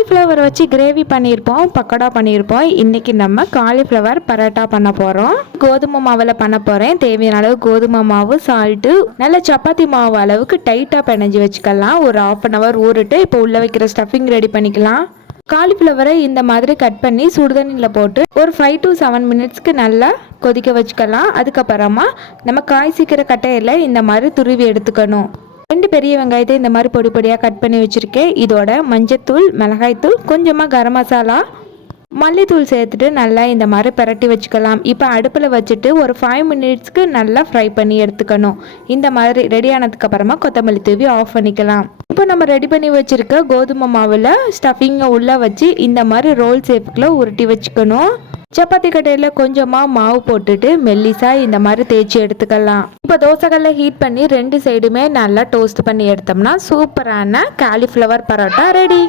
Cauliflower வச்சு gravy பண்ணியிருப்போம், பக்கோடா பண்ணியிருப்போம். இன்னைக்கு நம்ம காலிஃப்ளவர் பரோட்டா பண்ண போகிறோம். கோதுமை மாவில் பண்ண போகிறேன். தேவையான அளவு கோதுமை மாவு, சால்ட்டு, நல்ல சப்பாத்தி மாவு அளவுக்கு டைட்டாக பிணைஞ்சி வச்சுக்கலாம். ஒரு 1/2 hour ஊறிட்டு இப்போ உள்ளே வைக்கிற ஸ்டஃபிங் ரெடி பண்ணிக்கலாம். காலிஃப்ளவரை இந்த மாதிரி கட் பண்ணி சுடுதண்ணியில் போட்டு ஒரு 5 to 7 minutesக்கு நல்லா கொதிக்க வச்சுக்கலாம். அதுக்கப்புறமா நம்ம காய் சீக்கிர கட்டையில் இந்த மாதிரி துருவி எடுத்துக்கணும். 2 பெரிய வெங்காயத்தை இந்த மாதிரி பொடி பொடியாக கட் பண்ணி வச்சுருக்கேன். இதோட மஞ்சத்தூள், மிளகாய்த்தூள், கொஞ்சமாக கரம் மசாலா, மல்லித்தூள் சேர்த்துட்டு நல்லா இந்த மாதிரி பரட்டி வச்சுக்கலாம். இப்போ அடுப்பில் வச்சுட்டு ஒரு 5 minutesக்கு நல்லா ஃப்ரை பண்ணி எடுத்துக்கணும். இந்த மாதிரி ரெடி ஆனதுக்கப்புறமா கொத்தமல்லி தூவி ஆஃப் பண்ணிக்கலாம். இப்போ நம்ம ரெடி பண்ணி வச்சுருக்க கோதுமை மாவில் ஸ்டஃபிங்கை உள்ளே வச்சு இந்த மாதிரி ரோல் ஷேப்புக்குள்ளே உருட்டி வச்சுக்கணும். சப்பாத்தி கட்டையில் கொஞ்சமாக மாவு போட்டுட்டு மெல்லிசா இந்த மாதிரி தேய்ச்சி எடுத்துக்கலாம். இப்போ தோசைக்கல்ல ஹீட் பண்ணி 2 சைடுமே நல்லா டோஸ்ட் பண்ணி எடுத்தோம்னா சூப்பரான காலிஃப்ளவர் பரோட்டா ரெடி.